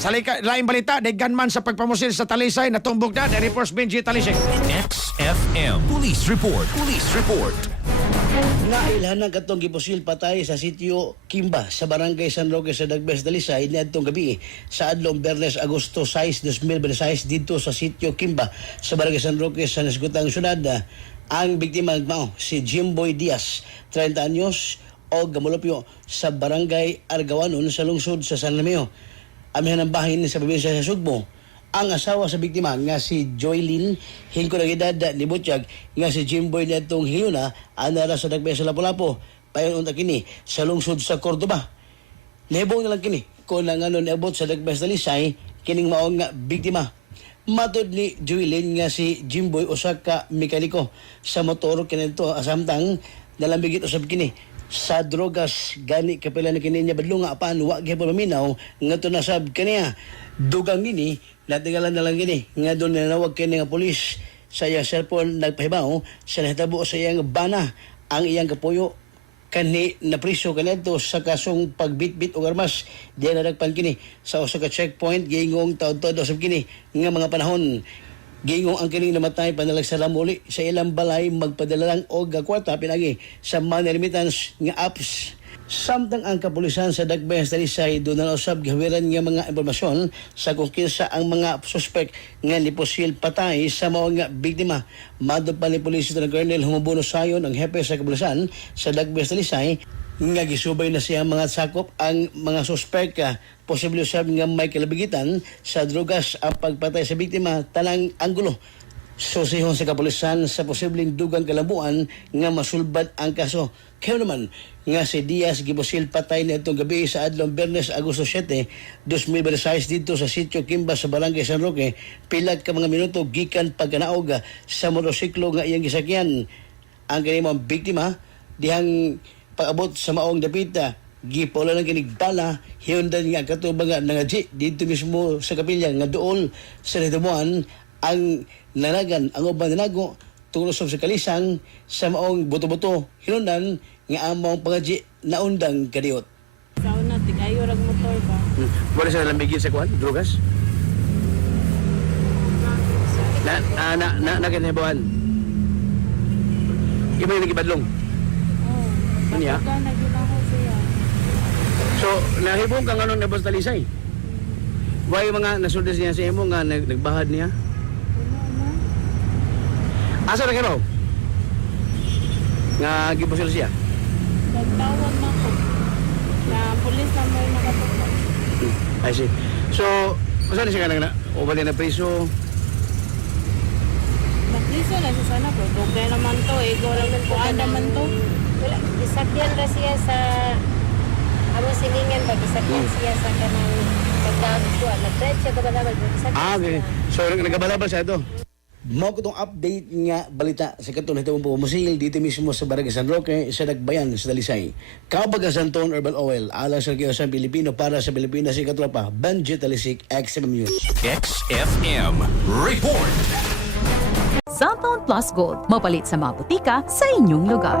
Sa laing balita, day gunman sa pagpamusil sa Talisay na tumbog na, the reports Benji Talisay. XFM Police Report. Police Report. Nailhan ng katong gipusil patay sa sitio Kimba sa barangay San Roque sa Dagbes, Dalisay niadtong gabi sa adlong Biyernes Agosto 6, 2026 dito sa sitio Kimba sa barangay San Roque sa nasgutang syudad. Ang biktima mao si Jimboy Diaz, 30 anyos o gamulopyo sa barangay Argawanon sa lungsod sa San Romeo. Amihan ng bahin sa probinsya sa Sugbo. Ang asawa sa biktima nga si Joylyn hingko ng edad ni Butchag nga si Jimboy niadtong hiyuna anara sa Dagbes sa Lapu-Lapu payon unta kini sa lungsod sa Cordoba. Nahibong na lang kini kung nanganon niabot sa Dagbes Dalisay kining mao nga biktima. Matod ni Joylyn nga si Jimboy usa ka mekaniko sa motor kinadto asamtang nalambigit usab kini sa drogas gani kapila na kini niya badlunga apan wa gyapon maminaw ngadto nasab kaniya dugang gini natigalan na lang gini nga doon nanawag kini nga pulis sa iyang cellphone nagpahibaw sa nahitabo sa iyang bana ang iyang kapuyo kani na priso kanadto sa kasong pagbitbit og armas diyan nadagpan kini sa usa ka checkpoint gingong taud-taud usab kini nga mga panahon. Gingong ang kining namatay panalagsara muli sa ilang balay magpadala lang og kwarta pinagi sa money remittance nga apps. Samtang ang kapulisan sa Dagbes Dalisay doon na usab gawiran nga mga impormasyon sa kung kinsa ang mga suspek nga niposil patay sa mao nga biktima. Madto pa ni Pulis na Colonel Humubuno Sayon ang hepe sa kapulisan sa Dagbes Dalisay nga gisubay na siya mga sakop ang mga suspek posible usab nga may kalabigitan sa drogas ang pagpatay sa biktima tanang anggulo. Susihon sa kapulisan sa posibleng dugang kalambuan nga masulbad ang kaso. Kaya naman nga si Diaz gibusil patay na itong gabi sa adlong Biyernes Agosto 7, 2026 dito sa sitio Kimba sa barangay San Roque pilat ka mga minuto gikan pagkanaog sa motorsiklo nga iyang gisakyan. Ang kanimang biktima dihang pag-abot sa maong dapita gipaula ng kinigbala hiyundan nga katubang nga nangadji dito mismo sa kapilya nga dool sa nitumuan ang nanagan ang uban nanago tungkol sa kalisang sa maong buto-buto hinundan nga among pangadji naundang kadiot. Sa una, tigayo rag motor ba? Wala siya lambigin sa kuan, drogas? Na kinahibawan. Iba yung nagibadlong. Oo. Ano niya? Kapag nagilaho siya. So, nahibong ka nga nung nabos talisay. Why yung mga nasuldes niya sa imo nga nagbahad niya? Wala na. Asa na kayo? Nga gibusil siya? Nagtawag na ko. Na pulis na may nakatutok. I see. So, saan na siya ka na? O ba na priso? Nagliso na siya sana po. Dugay naman to. Ego lang kuan naman to. Wala, gisakyan ra siya sa amo silingan ba gisakyan siya sa kanang pagdagkuan nag-drive siya kabalabal gisakyan Okay. So, nagabalabal siya ito? Mao ko tong update nga balita sa katong hitabo po musil dito mismo sa barangay San Roque sa Dagbayan sa Dalisay. Kabaga Santon Herbal Oil ala sa kiyo sa Pilipino para sa Pilipinas si katropa Benji Talisay XFM News. XFM Report. Santon Plus Gold, mapalit sa mga butika sa inyong lugar.